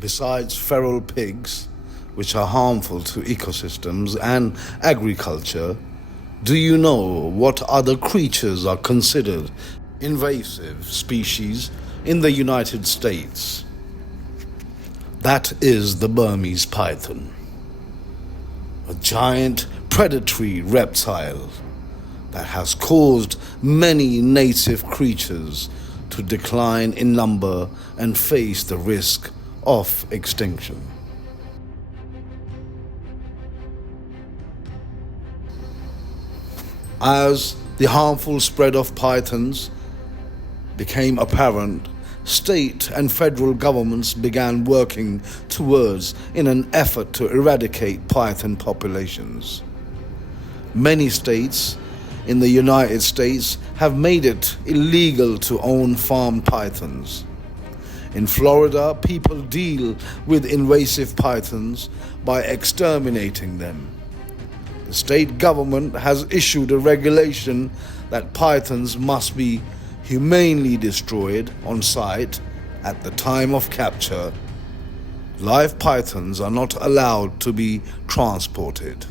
Besides feral pigs, which are harmful to ecosystems and agriculture, do you know what other creatures are considered invasive species in the United States? That is the Burmese python, a giant predatory reptile that has caused many native creatures to decline in number and face the risk of extinction. As the harmful spread of pythons became apparent, state and federal governments began working towards in an effort to eradicate python populations. Many states in the United States have made it illegal to own farmed pythons. In Florida, people deal with invasive pythons by exterminating them. The state government has issued a regulation that pythons must be humanely destroyed on site at the time of capture. Live pythons are not allowed to be transported.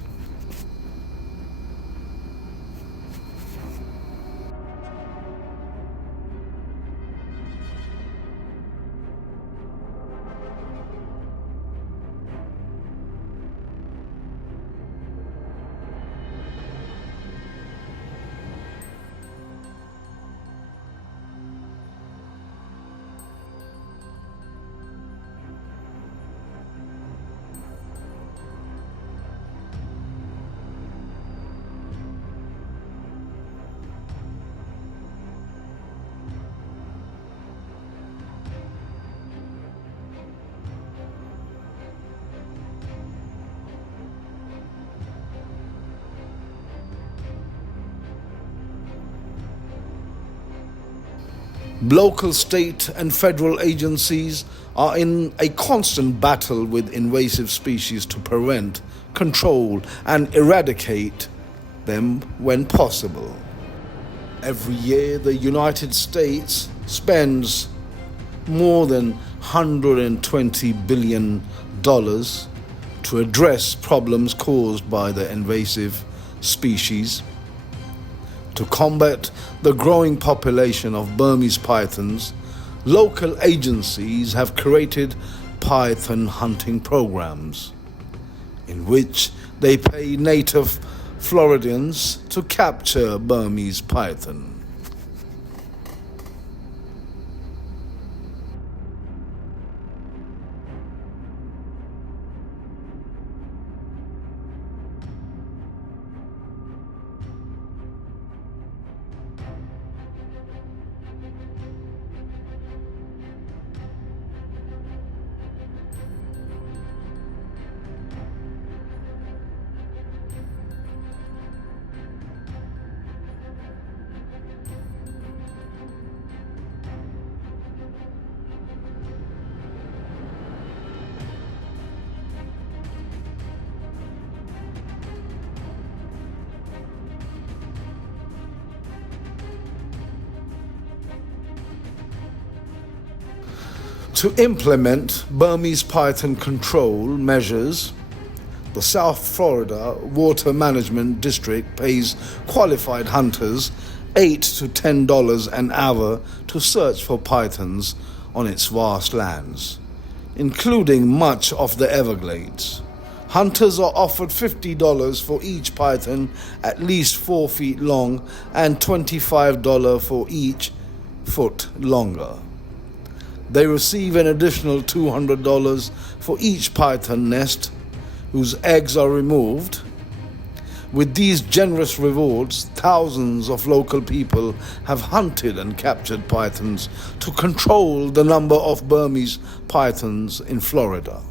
Local, state, and federal agencies are in a constant battle with invasive species to prevent, control, and eradicate them when possible. Every year, the United States spends more than $120 billion to address problems caused by the invasive species. To combat the growing population of Burmese pythons, local agencies have created python hunting programs in which they pay native Floridians to capture Burmese python. To implement Burmese python control measures, the South Florida Water Management District pays qualified hunters $8 to $10 an hour to search for pythons on its vast lands, including much of the Everglades. Hunters are offered $50 for each python at least 4 feet long and $25 for each foot longer. They receive an additional $200 for each python nest whose eggs are removed. With these generous rewards, thousands of local people have hunted and captured pythons to control the number of Burmese pythons in Florida.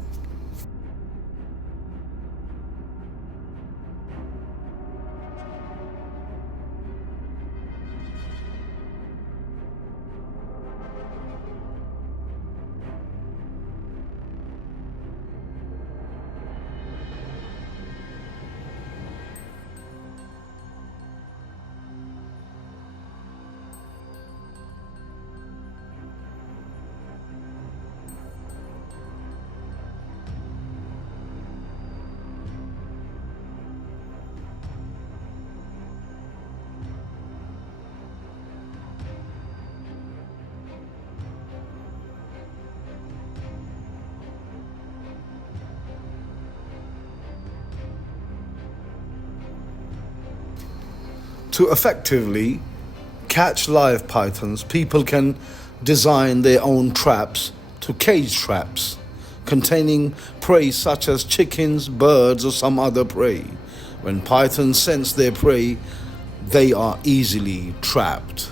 To effectively catch live pythons, people can design their own traps to cage traps containing prey such as chickens, birds, or some other prey. When pythons sense their prey, they are easily trapped.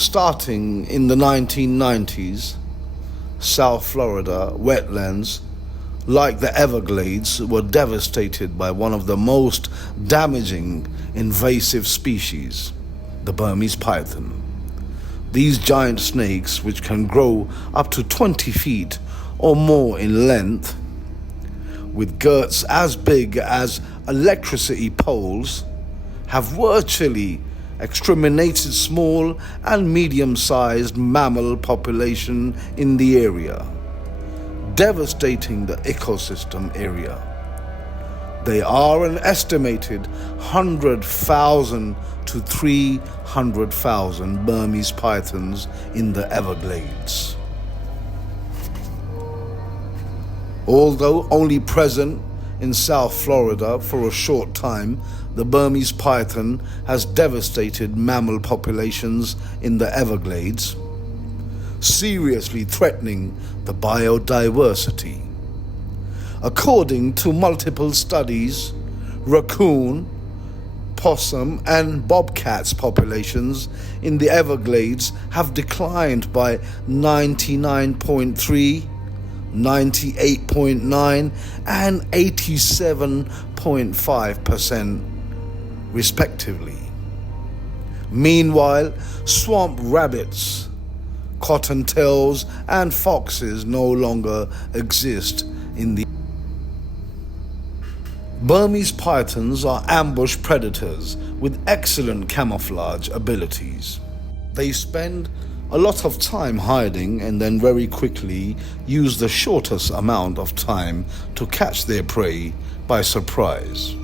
Starting in the 1990s, South Florida wetlands like the Everglades were devastated by one of the most damaging invasive species, the Burmese python. These giant snakes, which can grow up to 20 feet or more in length, with girths as big as electricity poles, have virtually exterminated small and medium-sized mammal population in the area, devastating the ecosystem area. They are an estimated 100,000 to 300,000 Burmese pythons in the Everglades. Although only present in South Florida for a short time, the Burmese python has devastated mammal populations in the Everglades, seriously threatening the biodiversity. According to multiple studies, raccoon, possum, and bobcats populations in the Everglades have declined by 99.3%, 98.9% and 87.5% respectively. Meanwhile, swamp rabbits, cottontails, and foxes no longer exist in the Burmese pythons are ambush predators with excellent camouflage abilities. They spend a lot of time hiding and then very quickly use the shortest amount of time to catch their prey by surprise.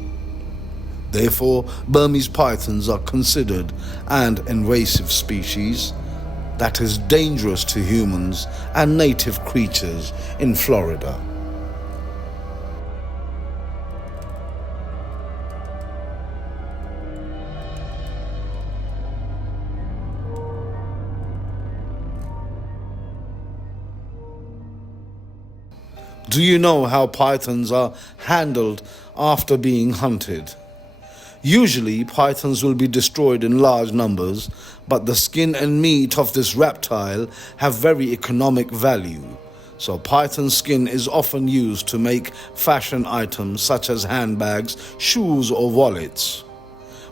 Therefore, Burmese pythons are considered an invasive species that is dangerous to humans and native creatures in Florida. Do you know how pythons are handled after being hunted? Usually, pythons will be destroyed in large numbers, but the skin and meat of this reptile have very economic value. So python skin is often used to make fashion items such as handbags, shoes, or wallets,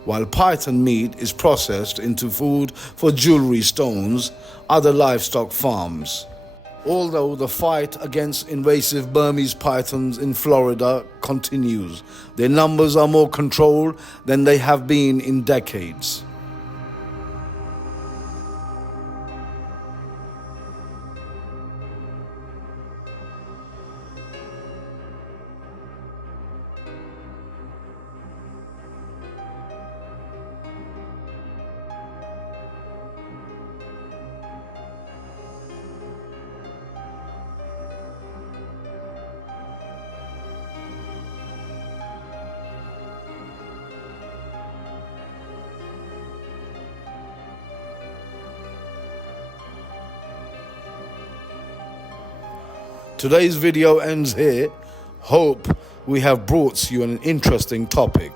while python meat is processed into food for jewelry, stones, other livestock farms. Although the fight against invasive Burmese pythons in Florida continues, their numbers are more controlled than they have been in decades. Today's video ends here. Hope we have brought you an interesting topic.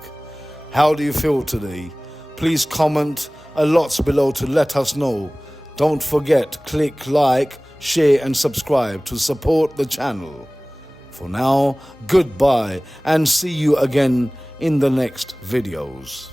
How do you feel today? Please comment a lot below to let us know. Don't forget, click like, share and subscribe to support the channel. For now, goodbye and see you again in the next videos.